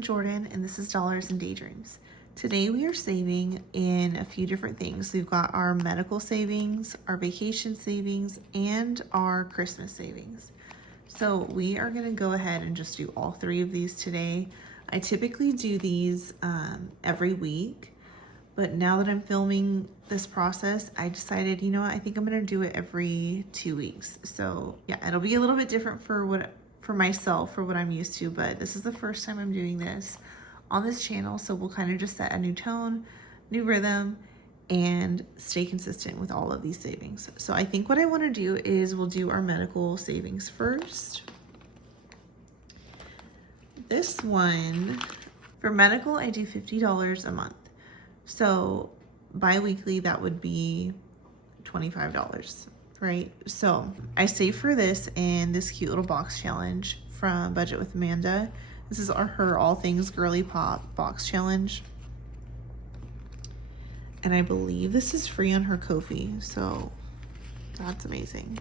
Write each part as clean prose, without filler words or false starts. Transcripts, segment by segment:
I'm Jordan, and this is Dollars and Daydreams. Today we are saving in a few different things. We've got our medical savings, our vacation savings, and our Christmas savings. So we are going to go ahead and just do all three of these today. I typically do these every week, but now that I'm filming this process, I decided, you know what, I think I'm going to do it every 2 weeks. So yeah, it'll be a little bit different for myself, for what I'm used to, but this is the first time I'm doing this on this channel, so we'll kind of just set a new tone, new rhythm, and stay consistent with all of these savings. So I think what I want to do is we'll do our medical savings first. This one, for medical, I do $50 a month. So bi-weekly, that would be $25. Right? So I save for this in this cute little box challenge from Budget with Amanda. This is her All Things Girly Pop box challenge. And I believe this is free on her Ko-fi, so that's amazing.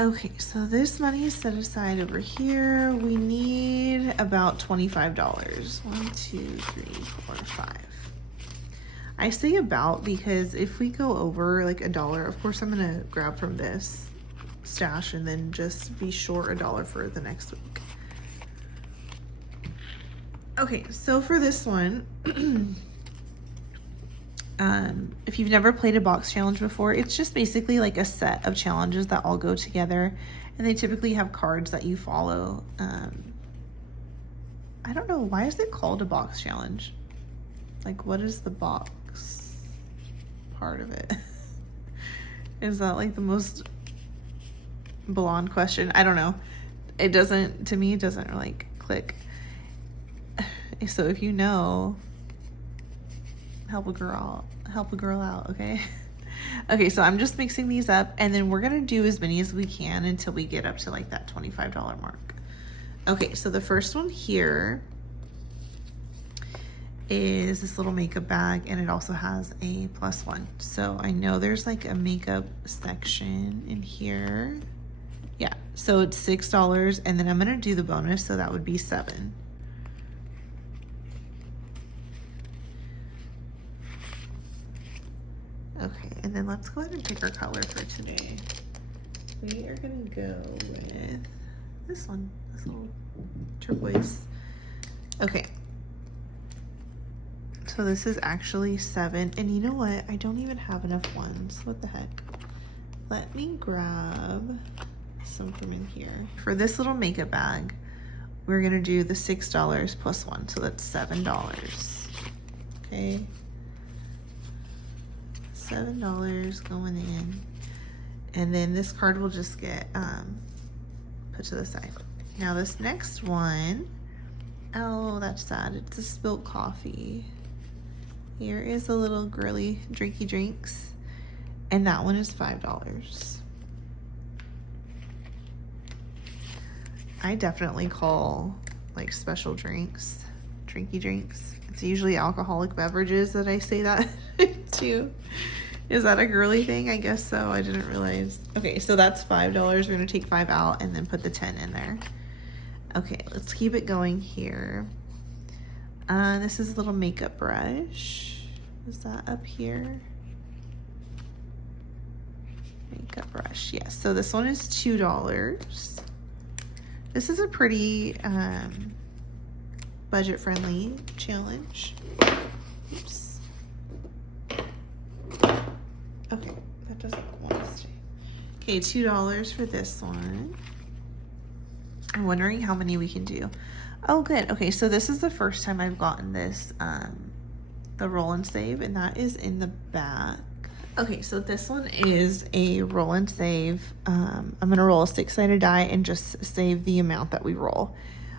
Okay, so this money is set aside over here. We need about $25. 1, 2, 3, 4, 5. I say about because if we go over like $1, of course I'm gonna grab from this stash and then just be short $1 for the next week. Okay, so for this one, if you've never played a box challenge before, it's just basically like a set of challenges that all go together, and they typically have cards that you follow. I don't know, why is it called a box challenge? Like, what is the box part of it? Is that like the most blonde question? I don't know. It doesn't, to me, it doesn't like click. So if you know, help a girl out, okay? Okay, so I'm just mixing these up, and then we're gonna do as many as we can until we get up to like that $25 mark. Okay, so the first one here is this little makeup bag, and it also has a +1. So I know there's like a makeup section in here. Yeah, so it's $6, and then I'm gonna do the bonus, so that would be $7. Okay, and then let's go ahead and pick our color for today. We are gonna go with this one, this little turquoise. Okay. So this is actually 7, and you know what? I don't even have enough ones. What the heck? Let me grab some from in here. For this little makeup bag, we're gonna do the $6 +1, so that's $7. Okay. $7 going in, and then this card will just get put to the side. Now this next one, oh, that's sad. It's a spilt coffee. Here is a little girly drinky drinks, and that one is $5. I definitely call like special drinks drinky drinks. It's usually alcoholic beverages that I say that to. Is that a girly thing? I guess so. I didn't realize. Okay, so that's $5. We're gonna take 5 out and then put the 10 in there. Okay, let's keep it going here. This is a little makeup brush. Is that up here? Makeup brush, yes. So this one is $2. This is a pretty budget-friendly challenge. Oops. Okay, that doesn't want to stay. Okay, $2 for this one. I'm wondering how many we can do. Oh, good. Okay, so this is the first time I've gotten this, the roll and save, and that is in the back. Okay, so this one is a roll and save. I'm gonna roll a 6-sided die and just save the amount that we roll.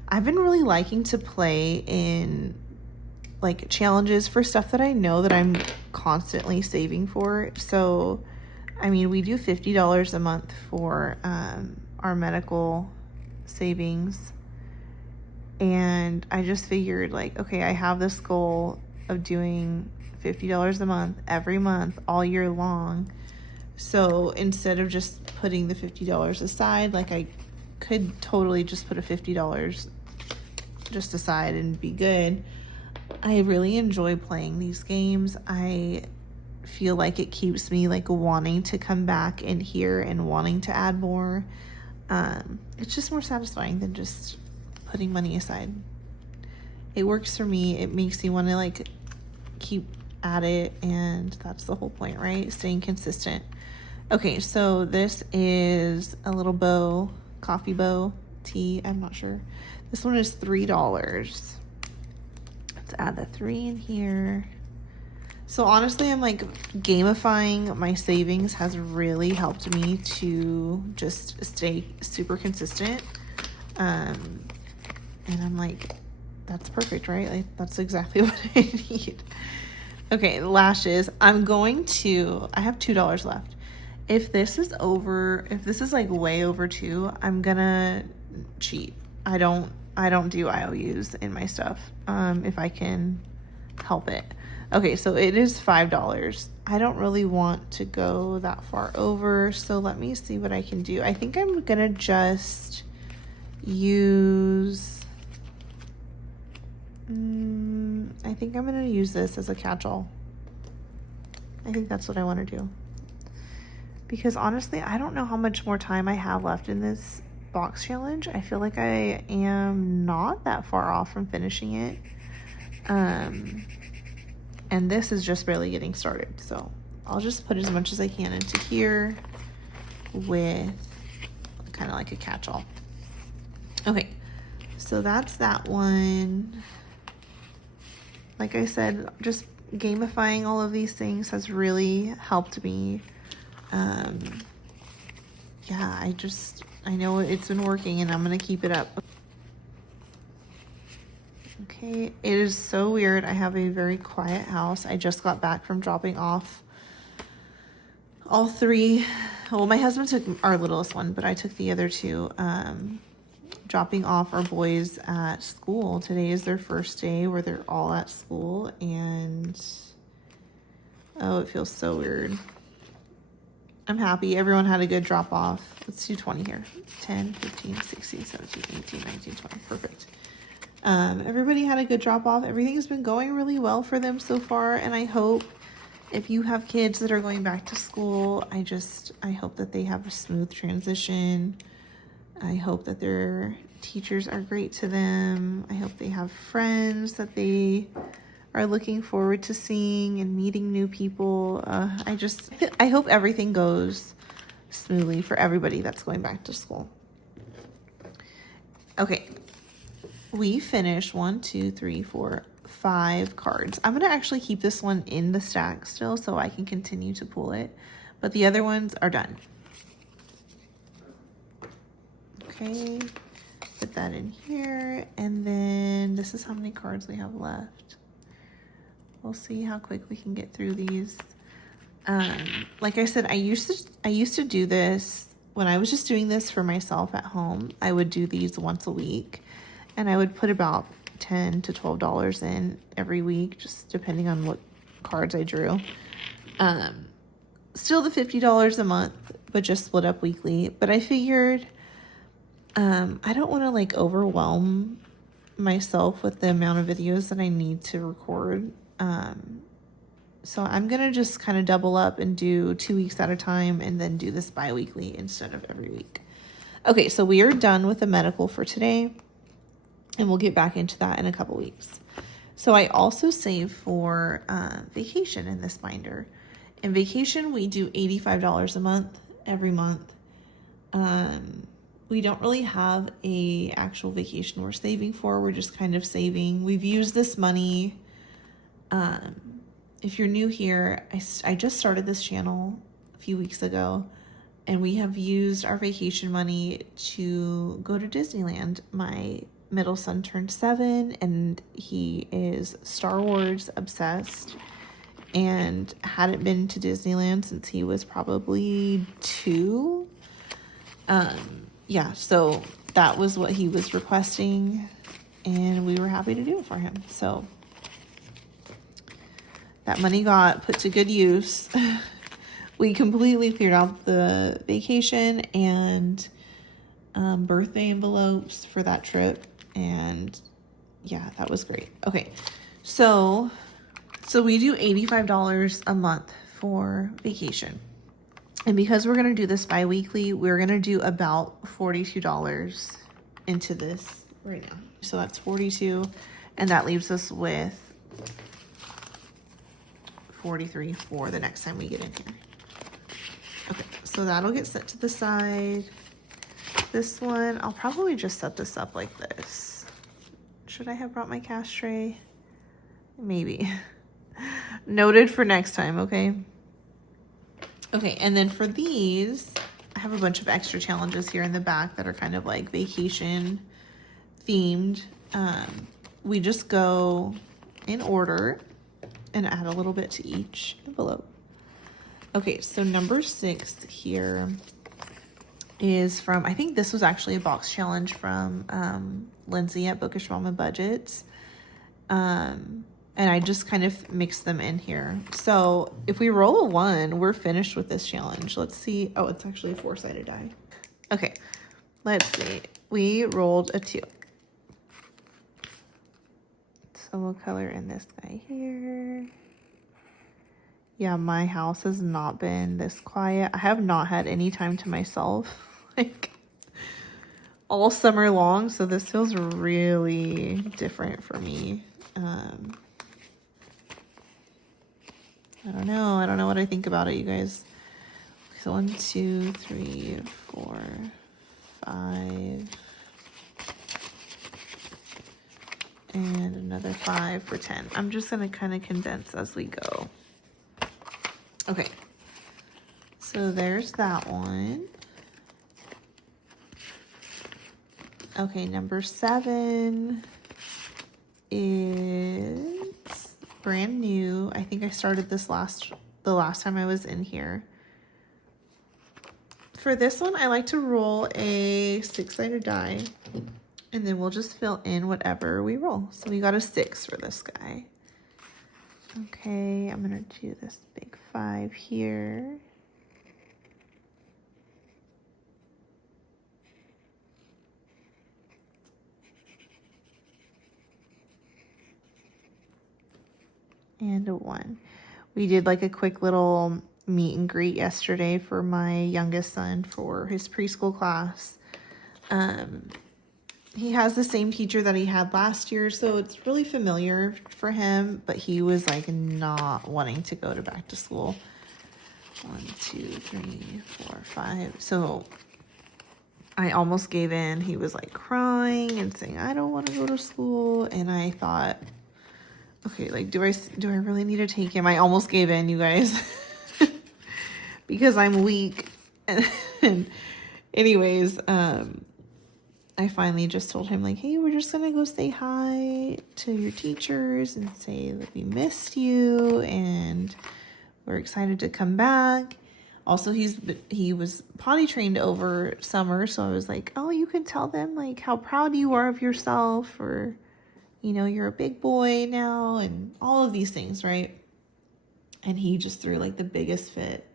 I've been really liking to play in like challenges for stuff that I know that I'm constantly saving for. So, I mean, we do $50 a month for our medical savings. And I just figured like, okay, I have this goal of doing $50 a month every month all year long. So instead of just putting the $50 aside, like I could totally just put a $50 just decide and be good. I really enjoy playing these games. I feel like it keeps me like wanting to come back in here and wanting to add more. It's just more satisfying than just putting money aside. It works for me. It makes me want to like keep at it, and that's the whole point, right? Staying consistent. Okay, so this is a little bow, coffee bow tea. I'm not sure. This one is $3. Let's add the 3 in here. So honestly, I'm like gamifying my savings has really helped me to just stay super consistent. And I'm like, that's perfect, right? Like, that's exactly what I need. Okay, lashes. I have $2 left. If this is like way over 2, I'm gonna cheat. I don't do IOUs in my stuff, if I can help it. Okay, so it is $5. I don't really want to go that far over, so let me see what I can do. I think I'm gonna just use, I think I'm gonna use this as a catch-all. I think that's what I want to do. Because honestly, I don't know how much more time I have left in this box challenge. I feel like I am not that far off from finishing it. And this is just barely getting started. So I'll just put as much as I can into here with kind of like a catch-all. Okay, so that's that one. Like I said, just gamifying all of these things has really helped me. Yeah, I know it's been working, and I'm gonna keep it up. Okay, it is so weird. I have a very quiet house. I just got back from dropping off all 3. Well, my husband took our littlest one, but I took the other 2. Dropping off our boys at school. Today is their first day where they're all at school, and oh, it feels so weird. I'm happy everyone had a good drop off. Let's do 20 here. 10, 15, 16, 17, 18, 19, 20. Perfect. Everybody had a good drop off. Everything has been going really well for them so far, and I hope if you have kids that are going back to school, I hope that they have a smooth transition. I hope that their teachers are great to them. I hope they have friends that they are looking forward to seeing and meeting new people. I hope everything goes smoothly for everybody that's going back to school. Okay, we finished 1, 2, 3, 4, 5 cards. I'm gonna actually keep this one in the stack still so I can continue to pull it, but the other ones are done. Okay, put that in here, and then this is how many cards we have left. We'll see how quick we can get through these. Like I said, I used to do this when I was just doing this for myself at home. I would do these once a week, and I would put about $10 to $12 in every week, just depending on what cards I drew. Still the $50 a month, but just split up weekly. But I figured I don't want to like overwhelm myself with the amount of videos that I need to record. So I'm gonna just kind of double up and do 2 weeks at a time, and then do this bi-weekly instead of every week. Okay, so we are done with the medical for today, and we'll get back into that in a couple weeks. So I also save for vacation in this binder. In vacation, we do $85 a month every month. We don't really have a actual vacation we're saving for. We're just kind of saving. We've used this money. If you're new here, I just started this channel a few weeks ago, and we have used our vacation money to go to Disneyland. My middle son turned 7, and he is Star Wars obsessed and hadn't been to Disneyland since he was probably 2. Yeah, so that was what he was requesting, and we were happy to do it for him. So that money got put to good use. We completely cleared out the vacation and birthday envelopes for that trip, and yeah, that was great. Okay, so we do $85 a month for vacation. And because we're going to do this bi-weekly, we're going to do about $42 into this right now. So that's 42, and that leaves us with 43 for the next time we get in here. Okay, so that'll get set to the side. This one, I'll probably just set this up like this. Should I have brought my cash tray? Maybe. Noted for next time, okay? Okay, and then for these, I have a bunch of extra challenges here in the back that are kind of like vacation themed. We just go in order and add a little bit to each envelope. Okay, so number 6 here is from, I think this was actually a box challenge from Lindsay at Bookish Mama Budgets. And I just kind of mixed them in here. So if we roll a 1, we're finished with this challenge. Let's see. Oh, it's actually a 4-sided die. Okay, let's see. We rolled a 2. So we'll color in this guy here. Yeah, my house has not been this quiet. I have not had any time to myself, like, all summer long. So this feels really different for me. I don't know. I don't know what I think about it, you guys. So 1, 2, 3, 4, 5. And another 5 for 10. I'm just going to kind of condense as we go. Okay. So there's that one. Okay, number 7 is brand new. I think I started this the last time I was in here. For this one, I like to roll a 6-sided die, and then we'll just fill in whatever we roll. So we got a 6 for this guy. Okay, I'm gonna do this big 5 here. And a 1. We did like a quick little meet and greet yesterday for my youngest son for his preschool class. He has the same teacher that he had last year, so it's really familiar for him, but he was like not wanting to go to back to school. 1, 2, 3, 4, 5. So I almost gave in. He was like crying and saying, I don't want to go to school. And I thought, okay, like, do I really need to take him? I almost gave in, you guys, because I'm weak. And anyways, I finally just told him, like, hey, we're just gonna go say hi to your teachers and say that we missed you and we're excited to come back. Also, he was potty trained over summer, so I was like, oh, you can tell them like how proud you are of yourself, or, you know, you're a big boy now, and all of these things, right? And he just threw like the biggest fit.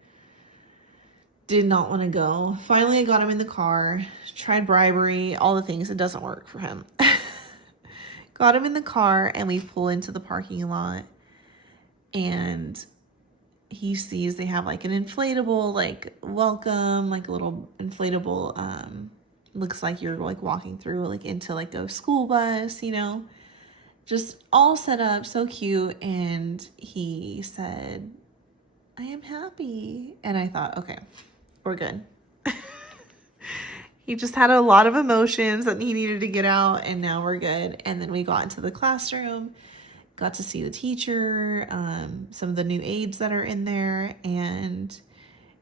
Did not want to go. Finally, I got him in the car, tried bribery, all the things. It doesn't work for him. Got him in the car, and we pull into the parking lot, and he sees they have like an inflatable, like, welcome, like a little inflatable, looks like you're like walking through like into like a school bus, you know, just all set up, so cute. And he said, I am happy. And I thought, okay, we're good. He just had a lot of emotions that he needed to get out, and now we're good. And then we got into the classroom, got to see the teacher, some of the new aides that are in there, and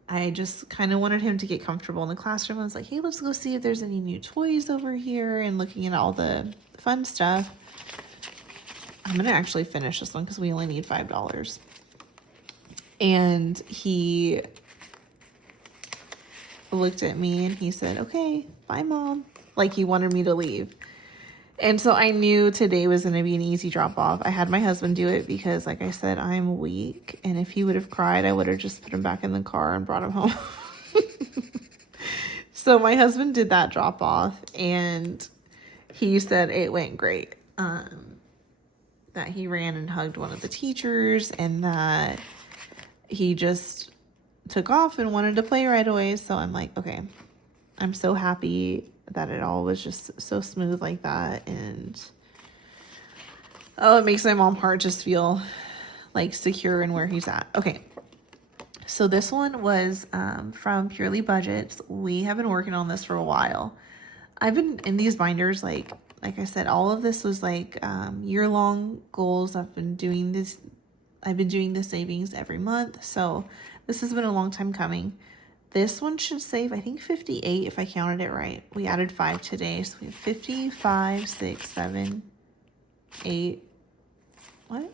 I just kind of wanted him to get comfortable in the classroom. I was like, hey, let's go see if there's any new toys over here, and looking at all the fun stuff. I'm going to actually finish this one because we only need $5. And he looked at me and he said, okay, bye, Mom. Like, he wanted me to leave. And so I knew today was going to be an easy drop off. I had my husband do it because, like I said, I'm weak. And if he would have cried, I would have just put him back in the car and brought him home. So my husband did that drop off, and he said it went great. that he ran and hugged one of the teachers, and that he just took off and wanted to play right away. So I'm like, okay, I'm so happy that it all was just so smooth like that. And oh, it makes my mom's heart just feel like secure in where he's at. Okay. So this one was from Purely Budgets. We have been working on this for a while. I've been in these binders, like I said, all of this was like year-long goals. I've been doing the savings every month. So this has been a long time coming. This one should save, I think, 58 if I counted it right. We added 5 today. So we have 55, 6, 7, 8. What?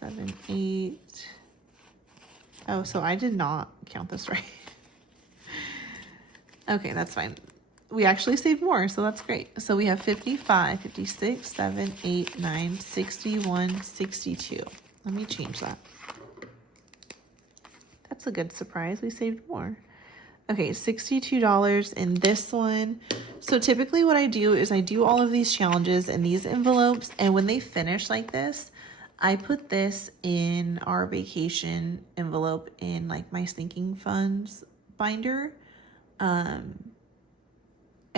7, 8. Oh, so I did not count this right. Okay, that's fine. We actually saved more, so that's great. So we have 55, 56, 7, 8, 9, 61, 62. Let me change that. That's a good surprise. We saved more. Okay, $62 in this one. So typically what I do is I do all of these challenges in these envelopes, and when they finish like this, I put this in our vacation envelope in like my sinking funds binder.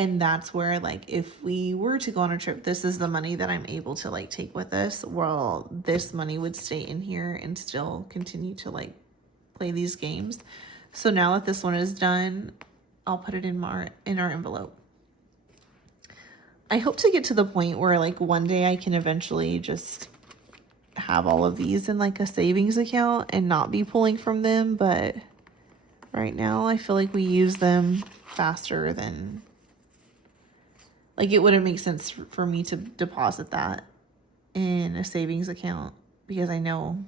And that's where, like, if we were to go on a trip, this is the money that I'm able to like take with us. Well, this money would stay in here and still continue to like play these games. So now that this one is done, I'll put it in our envelope. I hope to get to the point where like one day I can eventually just have all of these in like a savings account and not be pulling from them. But right now I feel like we use them faster than, like, it wouldn't make sense for me to deposit that in a savings account because I know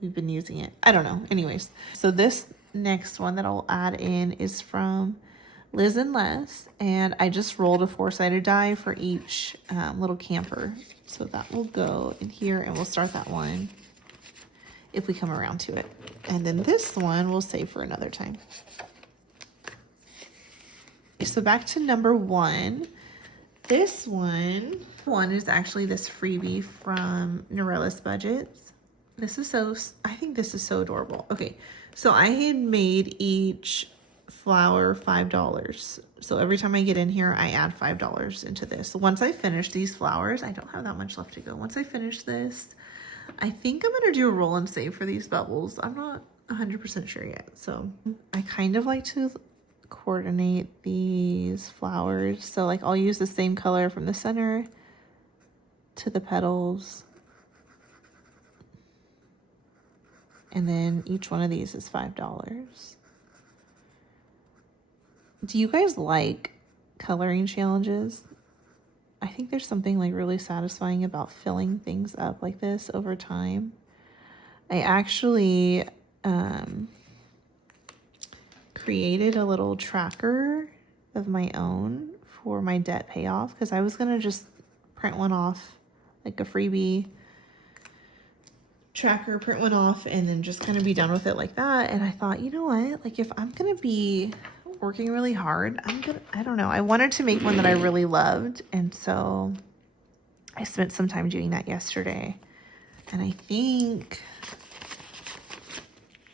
we've been using it. I don't know. Anyways, so this next one that I'll add in is from Liz and Les, and I just rolled a 4-sided die for each little camper. So that will go in here, and we'll start that one if we come around to it. And then this one we'll save for another time. So back to number 1. This one is actually this freebie from Norellis Budgets. This is I think this is so adorable. Okay, so I had made each flower $5. So every time I get in here, I add $5 into this. Once I finish these flowers, I don't have that much left to go. Once I finish this, I think I'm gonna do a roll and save for these bubbles. I'm not 100% sure yet. So I kind of like to coordinate these flowers. So like I'll use the same color from the center to the petals. And then each one of these is $5. Do you guys like coloring challenges? I think there's something like really satisfying about filling things up like this over time. I actually created a little tracker of my own for my debt payoff because I was gonna just print one off, like a freebie tracker, print one off, and then just kind of be done with it like that. And I thought, you know what, like if I'm gonna be working really hard, I don't know, I wanted to make one that I really loved, and so I spent some time doing that yesterday, and I think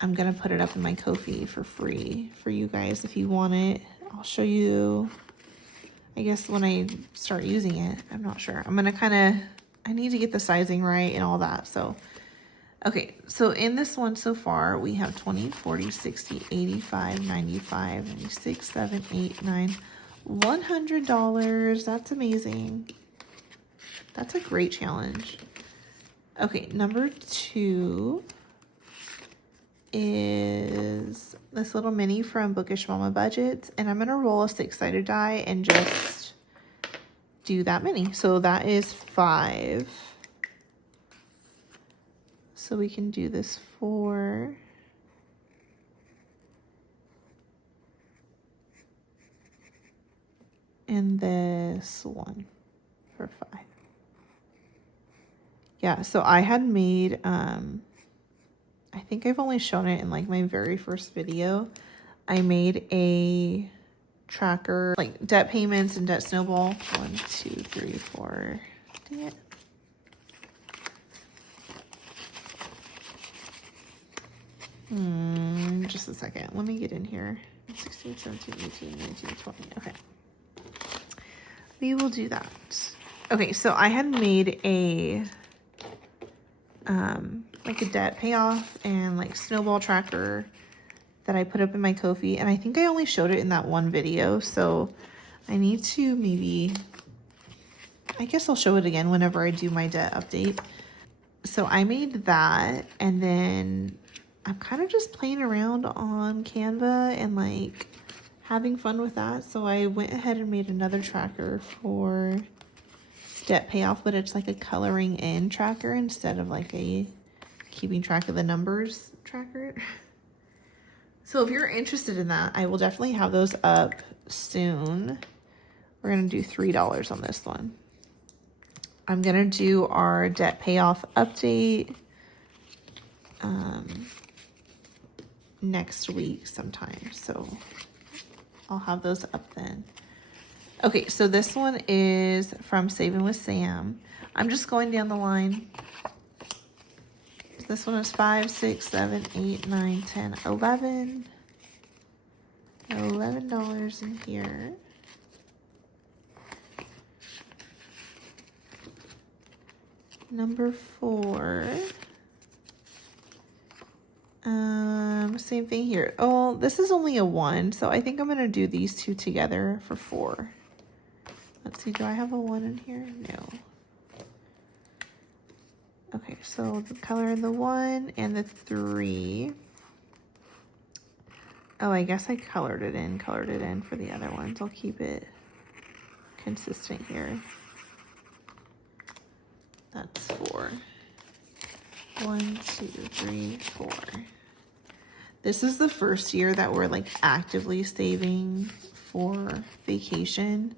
I'm gonna put it up in my Ko-fi for free for you guys if you want it. I'll show you, I guess, when I start using it. I'm not sure. I'm gonna I need to get the sizing right and all that. So, okay. So in this one so far, we have 20, 40, 60, 85, 95, 96, 7, 8, 9, $100. That's amazing. That's a great challenge. Okay, number 2 is this little mini from Bookish Mama Budgets, and I'm gonna roll a 6-sided die and just do that many. So that is 5. So we can do this 4. And this 1 for 5. Yeah, so I had made I think I've only shown it in like my very first video. I made a tracker, like debt payments and debt snowball. 1, 2, 3, 4. Dang it. Just a second. Let me get in here. 16, 17, 18, 19, 20. Okay. We will do that. Okay, so I had made a like a debt payoff and like snowball tracker that I put up in my Ko-fi, and I think I only showed it in that one video, so I need to maybe, I guess I'll show it again whenever I do my debt update. So I made that, and then I'm kind of just playing around on Canva and like having fun with that. So I went ahead and made another tracker for debt payoff, but it's like a coloring in tracker instead of like a keeping track of the numbers tracker. So if you're interested in that, I will definitely have those up soon. We're gonna do $3 on this one. I'm gonna do our debt payoff update next week sometime, so I'll have those up then. Okay, so this one is from Saving with Sam. I'm just going down the line. This one is 5, 6, 7, 8, 9, 10, 11. $11 in here. Number 4. Same thing here. Oh, this is only a 1, so I think I'm gonna do these two together for 4. Let's see, do I have a 1 in here? No. Okay, so the color in the 1 and the 3. Oh, I guess I colored it in for the other ones. I'll keep it consistent here. That's 4. 1, 2, 3, 4. This is the first year that we're like actively saving for vacation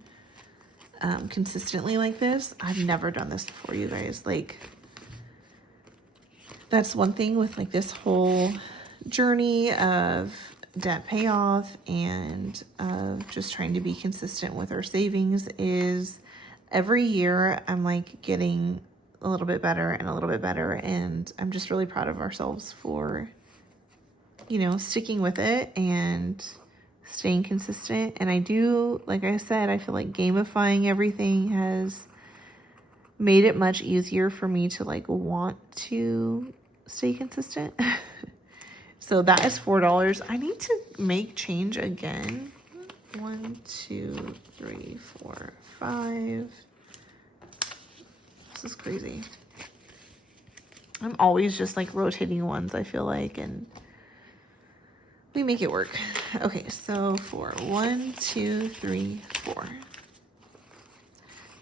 consistently like this. I've never done this before, you guys. Like, that's one thing with like this whole journey of debt payoff and of just trying to be consistent with our savings is every year I'm like getting a little bit better and a little bit better, and I'm just really proud of ourselves for, you know, sticking with it and staying consistent. And I do, like I said, I feel like gamifying everything has made it much easier for me to like want to stay consistent. So that is $4. I need to make change again. 1, 2, 3, 4, 5. This is crazy. I'm always just like rotating ones, I feel like, and we make it work. Okay, so 4. 1, 2, 3, 4.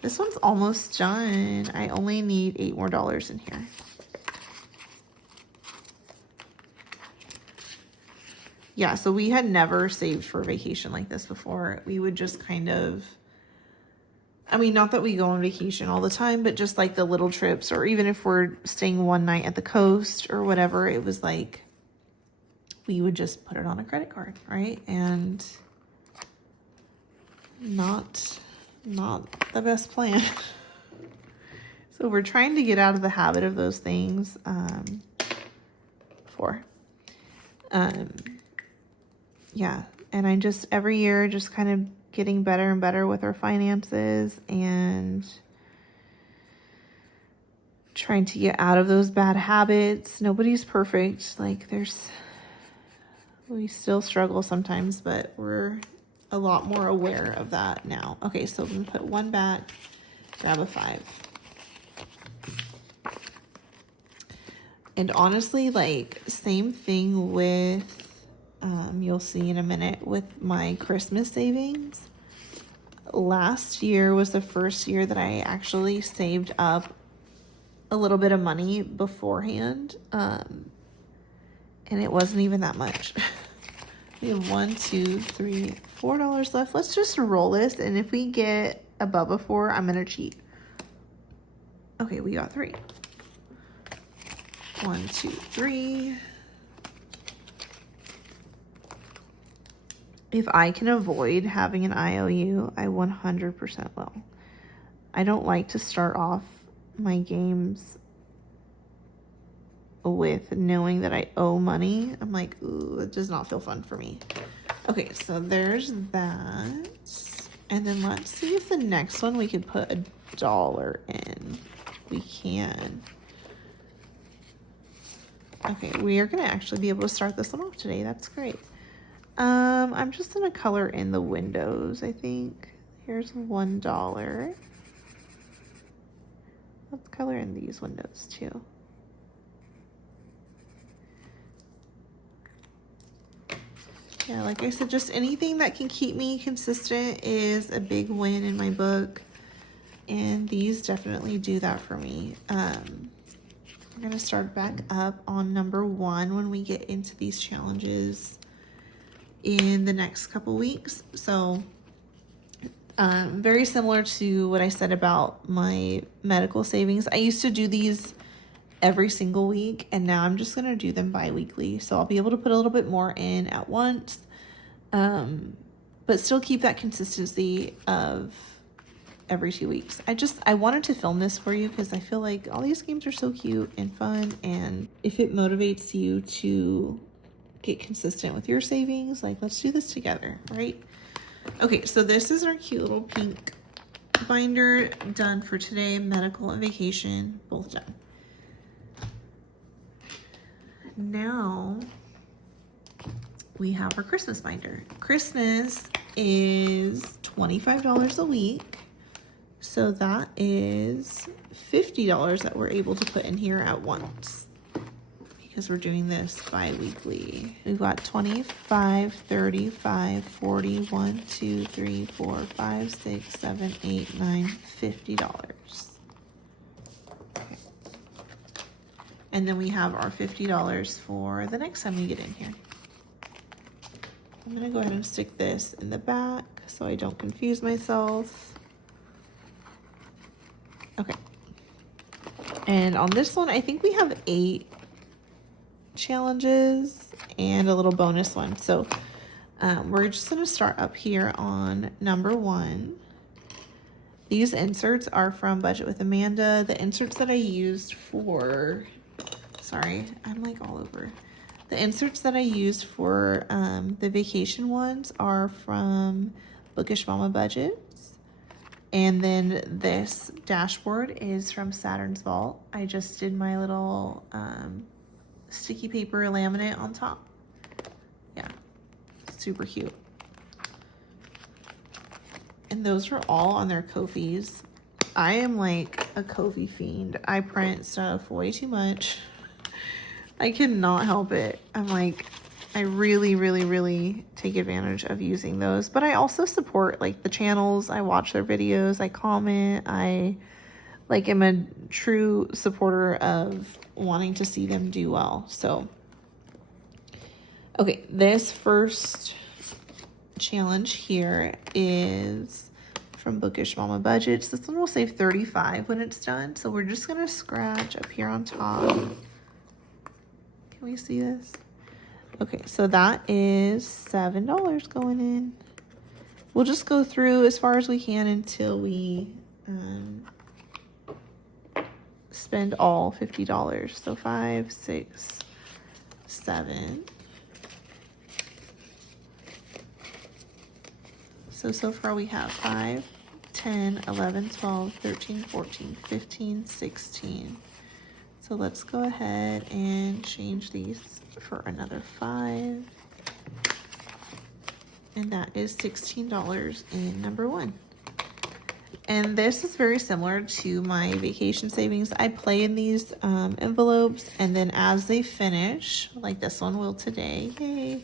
This one's almost done. I only need $8 more in here. Yeah, so we had never saved for vacation like this before. We would just kind of, I mean, not that we go on vacation all the time, but just like the little trips, or even if we're staying one night at the coast or whatever, it was like, we would just put it on a credit card, right? And not the best plan. So we're trying to get out of the habit of those things. 4. Yeah, and I just, every year, just kind of getting better and better with our finances and trying to get out of those bad habits. Nobody's perfect. Like, we still struggle sometimes, but we're a lot more aware of that now. Okay, so I'm gonna put 1 back, grab a 5. And honestly, like, same thing with, you'll see in a minute with my Christmas savings. Last year was the first year that I actually saved up a little bit of money beforehand. And it wasn't even that much. We have $1, $2, $3, $4 left. Let's just roll this. And if we get above a 4, I'm going to cheat. Okay, we got 3. 1, 2, 3. If I can avoid having an IOU, I 100% will. I don't like to start off my games with knowing that I owe money. I'm like, ooh, it does not feel fun for me. Okay, so there's that. And then let's see if the next one we could put $1 in. We can. Okay, we are gonna actually be able to start this one off today. That's great. I'm just gonna color in the windows, I think. Here's $1. Let's color in these windows too. Yeah, like I said, just anything that can keep me consistent is a big win in my book. And these definitely do that for me. We're gonna start back up on number 1 when we get into these challenges in the next couple weeks. So very similar to what I said about my medical savings. I used to do these every single week, and now I'm just gonna do them bi-weekly. So I'll be able to put a little bit more in at once, but still keep that consistency of every 2 weeks. I wanted to film this for you because I feel like all these games are so cute and fun, and if it motivates you to get consistent with your savings, like, let's do this together, right? Okay, so this is our cute little pink binder done for today. Medical and vacation, both done. Now we have our Christmas binder. Christmas is $25 a week. So that is $50 that we're able to put in here at once, because we're doing this bi-weekly. We've got 25, 35, 40, 1, 2, 3, 4, 5, 6, 7, 8, 9, $50. Okay. And then we have our $50 for the next time we get in here. I'm gonna go ahead and stick this in the back so I don't confuse myself. Okay. And on this one, I think we have 8 challenges and a little bonus one. So we're just going to start up here on number 1. These inserts are from Budget with Amanda. The inserts that I used for, sorry, I'm like all over. The inserts that I used for the vacation ones are from Bookish Mama Budgets. And then this dashboard is from Saturn's Vault. I just did my little sticky paper laminate on top. Yeah, super cute. And those are all on their Ko-fis. I am like a Ko-fi fiend. I print stuff way too much. I cannot help it. I'm like, I really, really, really take advantage of using those. But I also support like the channels. I watch their videos. I comment. I like am a true supporter of wanting to see them do well. So, okay, this first challenge here is from Bookish Mama Budgets. This one will save $35 when it's done. So we're just gonna scratch up here on top. Can we see this? Okay, so that is $7 going in. We'll just go through as far as we can until we spend all $50. So 5, 6, 7. So far we have 5, 10, 11, 12, 13, 14, 15, 16. So let's go ahead and change these for another 5. And that is $16 in number 1. And this is very similar to my vacation savings. I play in these envelopes, and then as they finish, like this one will today, yay,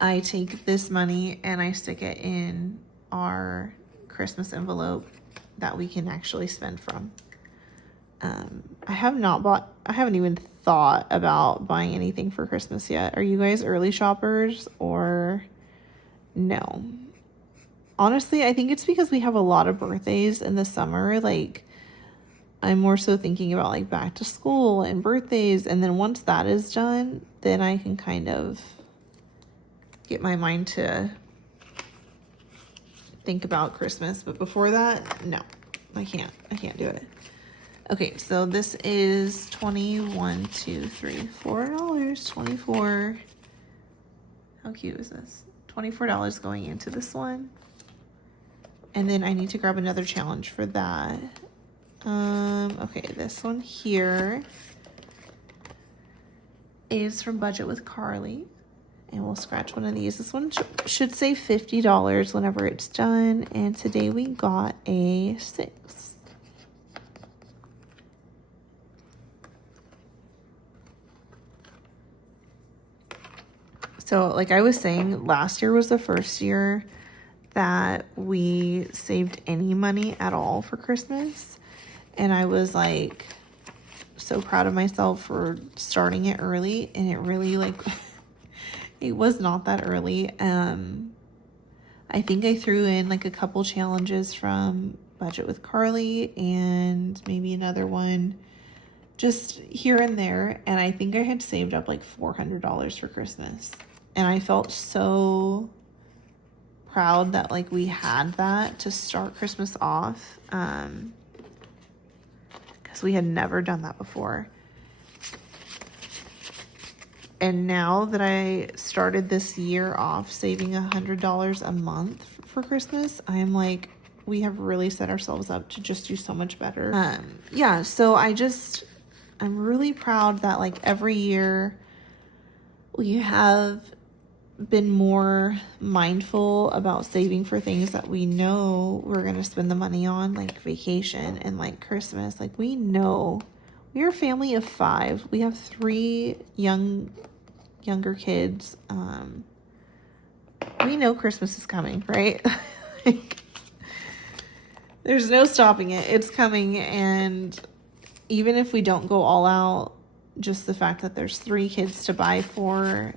I take this money and I stick it in our Christmas envelope that we can actually spend from. I haven't even thought about buying anything for Christmas yet. Are you guys early shoppers or no? Honestly, I think it's because we have a lot of birthdays in the summer. Like, I'm more so thinking about like back to school and birthdays. And then once that is done, then I can kind of get my mind to think about Christmas, but before that, no, I can't do it. Okay, so this is $4. 24. How cute is this? $24 going into this one. And then I need to grab another challenge for that. Okay, this one here is from Budget with Carly. And we'll scratch one of these. This one should say $50 whenever it's done. And today we got a 6. So like I was saying, last year was the first year that we saved any money at all for Christmas. And I was like so proud of myself for starting it early. And it really like, it was not that early. I think I threw in like a couple challenges from Budget with Carly and maybe another one just here and there. And I think I had saved up like $400 for Christmas. And I felt so proud that like we had that to start Christmas off. Because we had never done that before. And now that I started this year off saving $100 a month for Christmas, I am like, we have really set ourselves up to just do so much better. Yeah, so I'm really proud that like every year we have been more mindful about saving for things that we know we're going to spend the money on, like vacation and like Christmas. Like we know we're a family of 5. We have 3 younger kids. We know Christmas is coming, right? Like, there's no stopping it. It's coming. And even if we don't go all out, just the fact that there's 3 kids to buy for,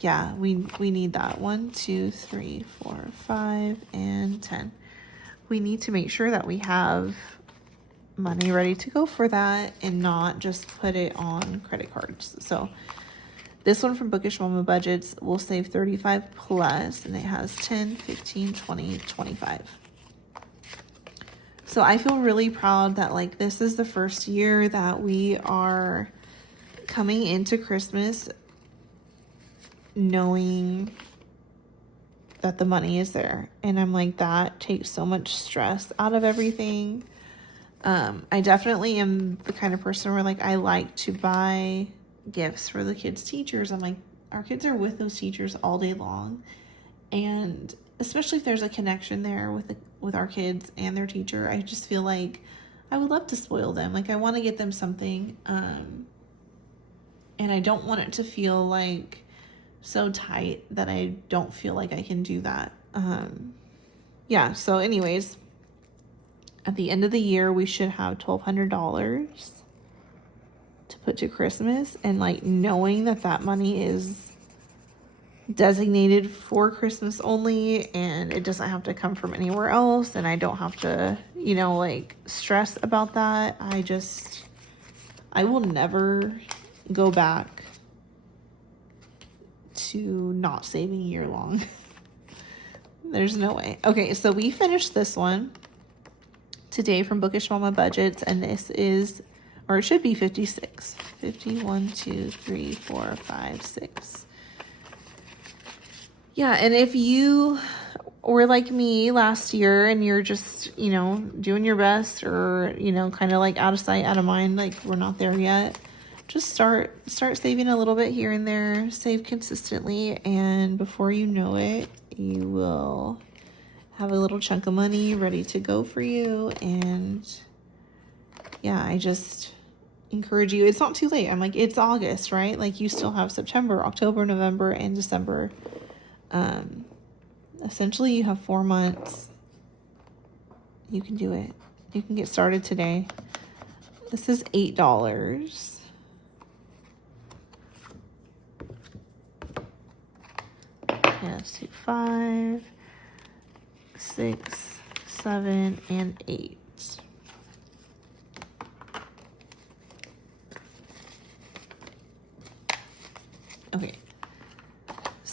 yeah, we need that. 1, 2, 3, 4, 5, and 10. We need to make sure that we have money ready to go for that and not just put it on credit cards. So this one from Bookish Mama Budgets will save 35 plus, and it has 10, 15, 20, 25. So I feel really proud that like this is the first year that we are coming into Christmas knowing that the money is there. And I'm like, that takes so much stress out of everything. I definitely am the kind of person where like I like to buy gifts for the kids' teachers. I'm like, our kids are with those teachers all day long. And especially if there's a connection there with our kids and their teacher, I just feel like I would love to spoil them. Like I want to get them something. And I don't want it to feel like so tight that I don't feel like I can do that. Yeah, so anyways, at the end of the year, we should have $1,200 to put to Christmas, and like knowing that that money is designated for Christmas only and it doesn't have to come from anywhere else, and I don't have to, you know, like stress about that. I will never go back to not saving year long. There's no way. Okay, so we finished this one today from Bookish Mama Budgets, and this is, or it should be 56. 51, 2, 3, 4, 5, 6. Yeah, and if you were like me last year and you're just, you know, doing your best, or, you know, kind of like out of sight, out of mind, like we're not there yet, just start saving a little bit here and there, save consistently, and before you know it, you will have a little chunk of money ready to go for you. And yeah, I just encourage you. It's not too late. I'm like, it's August, right? Like you still have September, October, November, and December. Essentially you have 4 months. You can do it. You can get started today. This is $8. Yeah, let's do 5, 6, 7, and 8. Okay,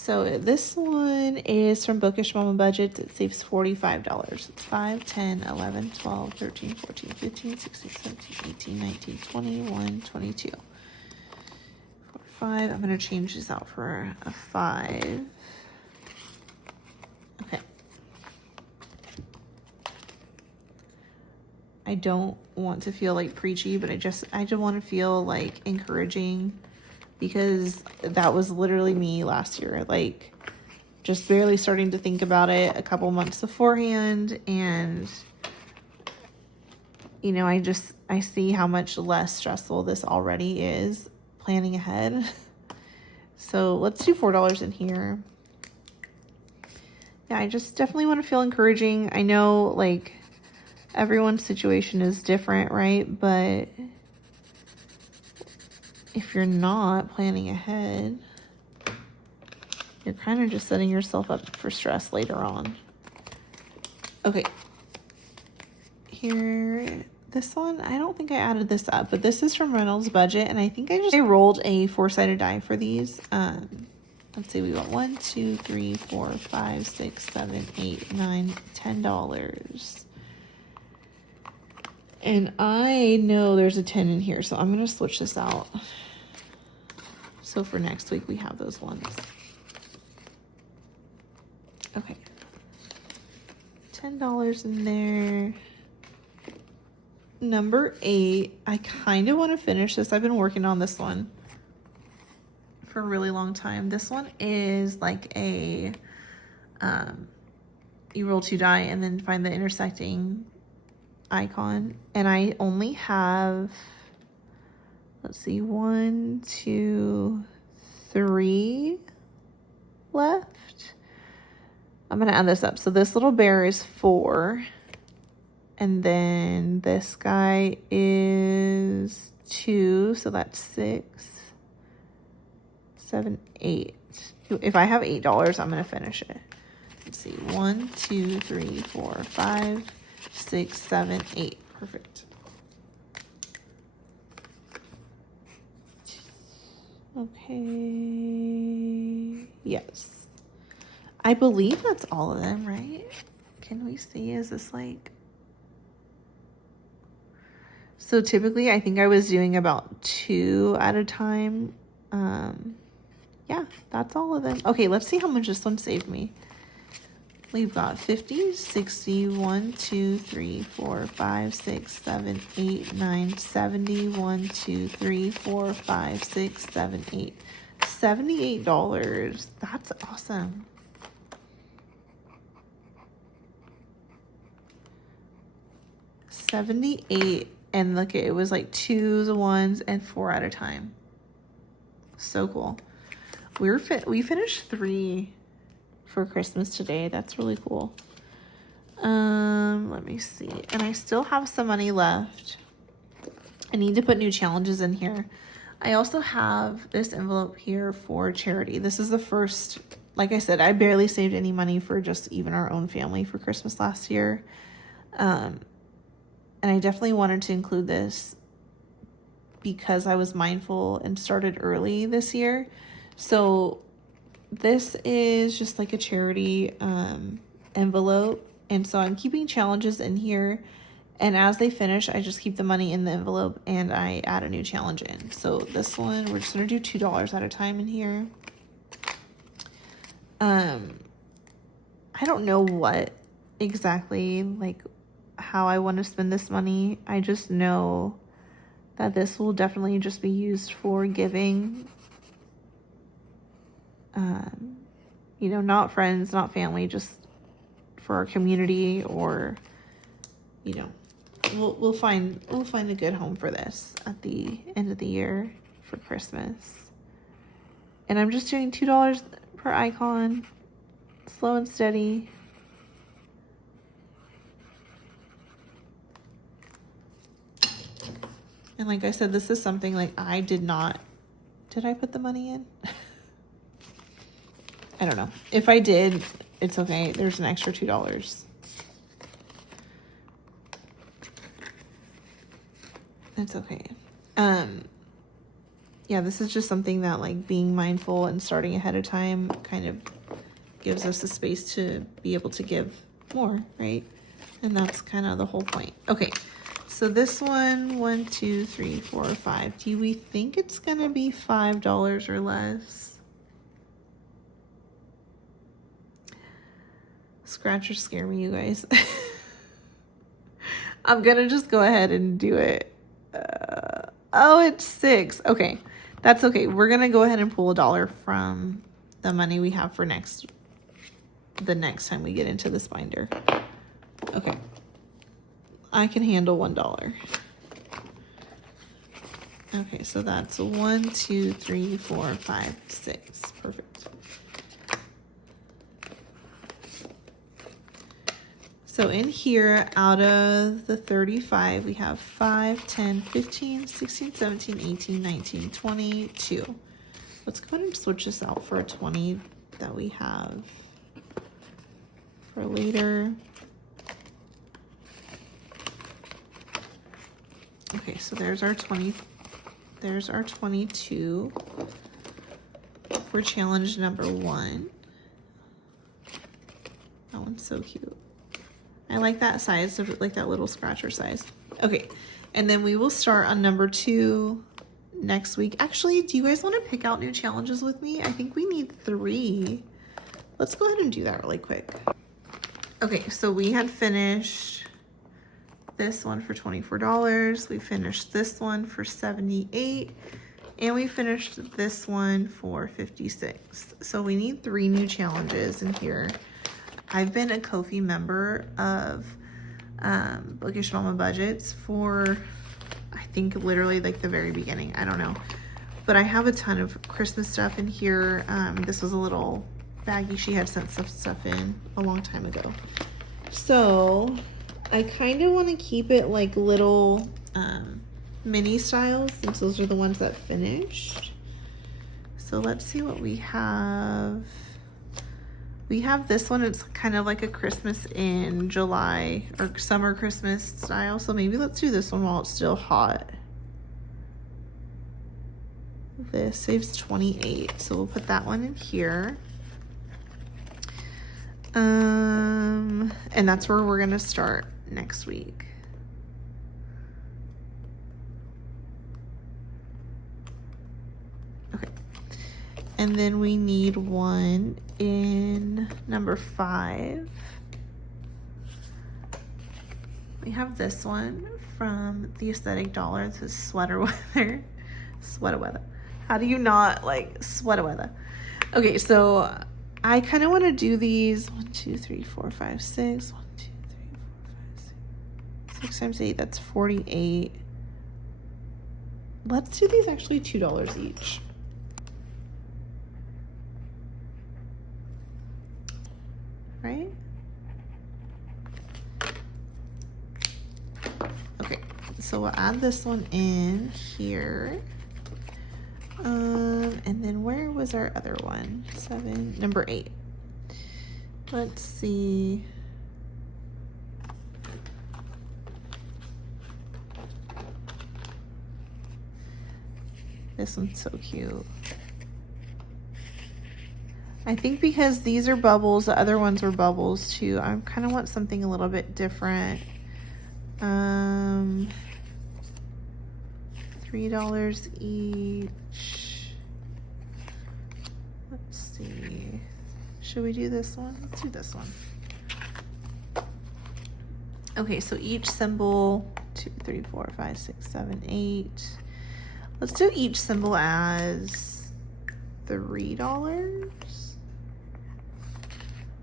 So this one is from Bookish Mama Budget. It saves $45. It's 5, 10, 11, 12, 13, 14, 15, 16, 17, 18, 19, 21, 22. 5. I'm going to change this out for a 5. Okay. I don't want to feel like preachy, but I just want to feel like encouraging, because that was literally me last year, like just barely starting to think about it a couple months beforehand. And, you know, I see how much less stressful this already is planning ahead. So let's do $4 in here. Yeah, I just definitely want to feel encouraging. I know, like, everyone's situation is different, right? But if you're not planning ahead, you're kind of just setting yourself up for stress later on. Okay. Here, this one, I don't think I added this up, but this is from Reynolds Budget, and I think I rolled a 4-sided die for these. Let's see, we got 1, 2, 3, 4, 5, 6, 7, 8, 9, $10. And I know there's a 10 in here, so I'm going to switch this out. So for next week, we have those ones. Okay. $10 in there. Number 8. I kind of want to finish this. I've been working on this one for a really long time. This one is like a, you roll 2 die and then find the intersecting icon. And I only have, let's see, 1, 2, 3 left. I'm going to add this up. So this little bear is 4. And then this guy is 2. So that's 6, 7, 8. If I have $8, I'm going to finish it. Let's see. 1, 2, 3, 4, 5, 6, 7, 8. Perfect. Okay. Yes. I believe that's all of them, right? Can we see? Is this like... So typically, I think I was doing about 2 at a time. Yeah, that's all of them. Okay, let's see how much this one saved me. We've got 50, 60, 1, 2, 3, 4, 5, 6, 7, 8, 9, 70, 1, 2, 3, 4, 5, 6, 7, 8. $78. That's awesome. $78, and look, it was like 2s, 1s, and 4 at a time. So cool. We finished 3 for Christmas today. That's really cool. Let me see. And I still have some money left. I need to put new challenges in here. I also have this envelope here for charity. This is the first, like I said, I barely saved any money for just even our own family for Christmas last year. And I definitely wanted to include this because I was mindful and started early this year. So this is just like a charity envelope. And so I'm keeping challenges in here. And as they finish, I just keep the money in the envelope and I add a new challenge in. So this one, we're just going to do $2 at a time in here. I don't know what exactly, like, how I want to spend this money. I just know that this will definitely just be used for giving. You know, not friends, not family, just for our community, or, you know, we'll find a good home for this at the end of the year for Christmas. And I'm just doing $2 per icon, slow and steady. And like I said, this is something like I did I put the money in? I don't know. If I did, it's okay. There's an extra $2. It's okay. yeah, this is just something that like being mindful and starting ahead of time kind of gives us the space to be able to give more, right? And that's kind of the whole point. Okay, so this one, 1, 2, 3, 4, 5. Do we think it's gonna be $5 or less? Scratchers scare me, you guys. I'm gonna just go ahead and do it. Oh, it's 6. Okay, that's okay. We're gonna go ahead and pull $1 from the money we have for the next time we get into this binder. Okay, I can handle $1. Okay, so that's 1, 2, 3, 4, 5, 6. Perfect. So in here, out of the 35, we have 5, 10, 15, 16, 17, 18, 19, 22. Let's go ahead and switch this out for a 20 that we have for later. Okay, so there's our 20. There's our 22 for challenge number 1. That one's so cute. I like that size, like that little scratcher size. Okay, and then we will start on number 2 next week. Actually, do you guys want to pick out new challenges with me? I think we need 3. Let's go ahead and do that really quick. Okay, so we had finished this one for $24. We finished this one for $78. And we finished this one for $56. So we need 3 new challenges in here. I've been a Ko-fi member of Bookish Mama Budgets for, I think, literally like the very beginning. I don't know. But I have a ton of Christmas stuff in here. This was a little baggie she had sent some stuff in a long time ago. So I kind of want to keep it like little mini styles, since those are the ones that finished. So let's see what we have. We have this one. It's kind of like a Christmas in July or summer Christmas style. So maybe let's do this one while it's still hot. This saves 28. So we'll put that one in here. And that's where we're going to start next week. Okay. And then we need one in number 5. We have this one from the Aesthetic Dollar. This is Sweater Weather. Sweater Weather. How do you not like Sweater Weather? Okay, so I kind of want to do these 1, 2, 3, 4, 5, 6. 1, 2, 3, 4, 5, 6. 6 times 8, that's 48. Let's do these actually $2 each. Right? Okay, so we'll add this one in here. And then where was our other one? 7, number 8. Let's see. This one's so cute. I think because these are bubbles, the other ones were bubbles too. I kind of want something a little bit different. $3 each. Let's see. Should we do this one? Let's do this one. Okay, so each symbol, 2, 3, 4, 5, 6, 7, 8. Let's do each symbol as $3.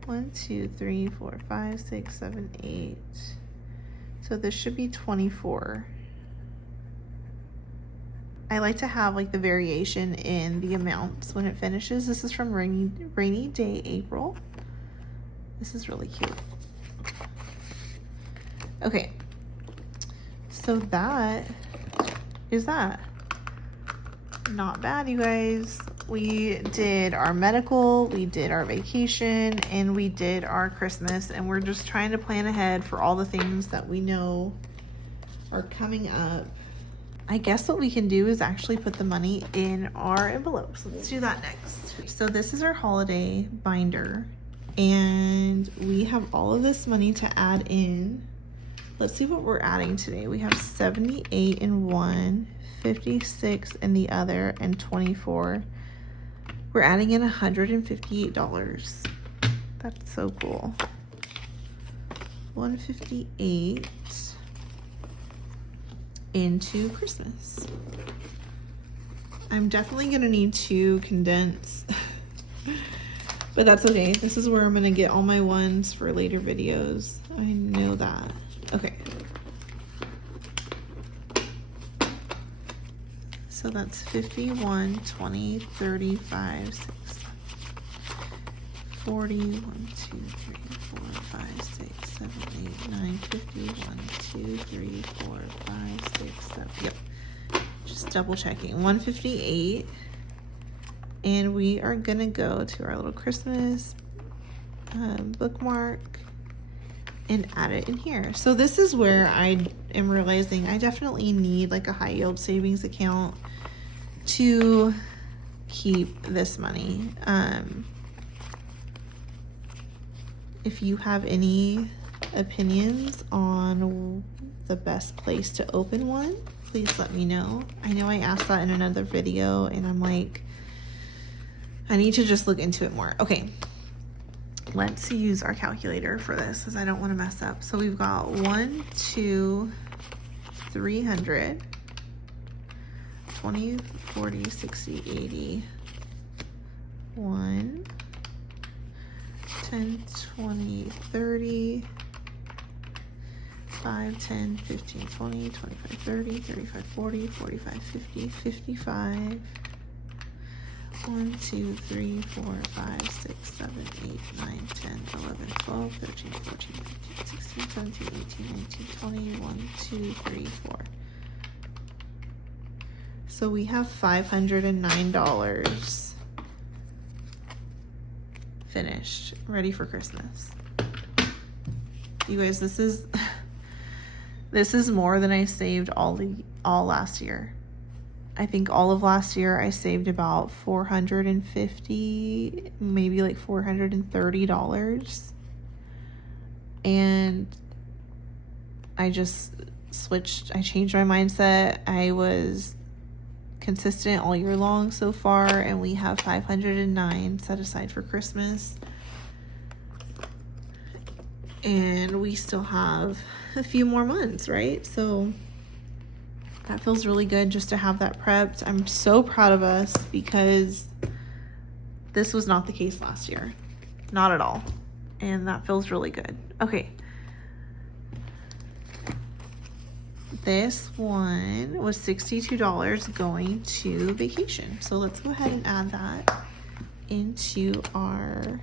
1, 2, 3, 4, 5, 6, 7, 8. So this should be 24. I like to have like the variation in the amounts when it finishes. This is from Rainy Day April. This is really cute. Okay, so that is that. Not bad, you guys. We did our medical, we did our vacation, and we did our Christmas, and we're just trying to plan ahead for all the things that we know are coming up. I guess what we can do is actually put the money in our envelopes. Let's do that next. So this is our holiday binder, and we have all of this money to add in. Let's see what we're adding today. We have 78 in one, 56 in the other, and 24. We're adding in $158. That's so cool. 158 into Christmas. I'm definitely gonna need to condense, but that's okay. This is where I'm gonna get all my ones for later videos. I know that. Okay. So that's 51, 20, 35, 6, 40, 1, 2, 3, 4, 5, 6, 7, 8, 9, 50, 1, 2, 3, 4, 5, 6, 7. Yep. Just double checking. 158. And we are gonna go to our little Christmas bookmark and add it in here. So this is where I am realizing I definitely need like a high yield savings account to keep this money. If you have any opinions on the best place to open one, please let me know. I know I asked that in another video and I'm like, I need to just look into it more. Okay, let's use our calculator for this because I don't want to mess up. So we've got 1, 2, 300, 20, 40, 60, 80, 1, 10, 20, 30, 5, 10, 15, 20, 25, 30, 35, 40, 45, 50, 55, 1, 2, 3, 4, 5, 6, 7, 8, 9, 10, 11, 12, 13, 14, 15, 16, 17, 18, 19, 20, 1, 2, 3, 4. So we have $509 finished, ready for Christmas. You guys, this is more than I saved all last year. I think all of last year I saved about $450, maybe like $430. And I just I changed my mindset. I was consistent all year long so far, and we have $509 set aside for Christmas. And we still have a few more months, right? So that feels really good just to have that prepped. I'm so proud of us because this was not the case last year. Not at all. And that feels really good. Okay. This one was $62 going to vacation. So let's go ahead and add that into our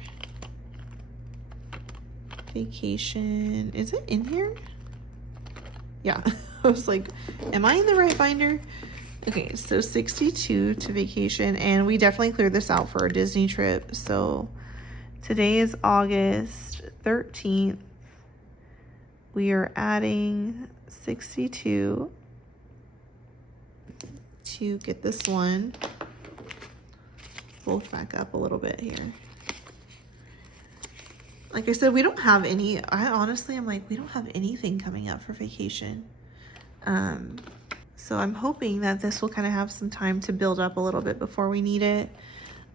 vacation. Is it in here? Yeah. I was like, am I in the right binder? Okay, so 62 to vacation, and we definitely cleared this out for our Disney trip. So today is August 13th. We are adding 62 to get this one both back up a little bit here. Like I said, we don't have any, I'm like, we don't have anything coming up for vacation. So I'm hoping that this will kind of have some time to build up a little bit before we need it.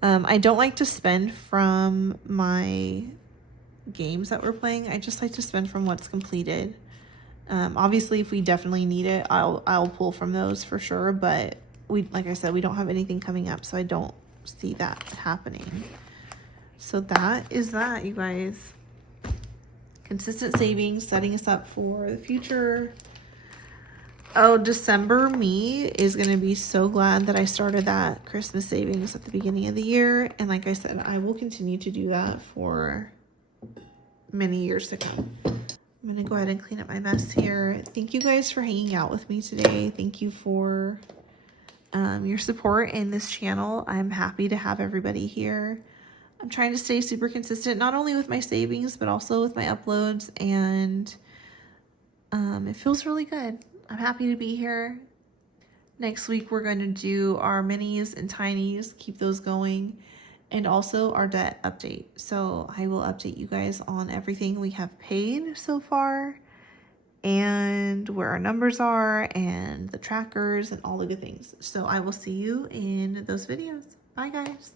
I don't like to spend from my games that we're playing. I just like to spend from what's completed. Obviously, if we definitely need it, I'll pull from those for sure. But like I said, we don't have anything coming up, so I don't see that happening. So that is that, you guys. Consistent savings, setting us up for the future. Oh, December me is going to be so glad that I started that Christmas savings at the beginning of the year. And like I said, I will continue to do that for many years to come. I'm going to go ahead and clean up my mess here. Thank you guys for hanging out with me today. Thank you for your support in this channel. I'm happy to have everybody here. I'm trying to stay super consistent, not only with my savings, but also with my uploads. And it feels really good. I'm happy to be here. Next week, we're going to do our minis and tinies, keep those going, and also our debt update. So I will update you guys on everything we have paid so far and where our numbers are and the trackers and all the good things. So I will see you in those videos. Bye, guys.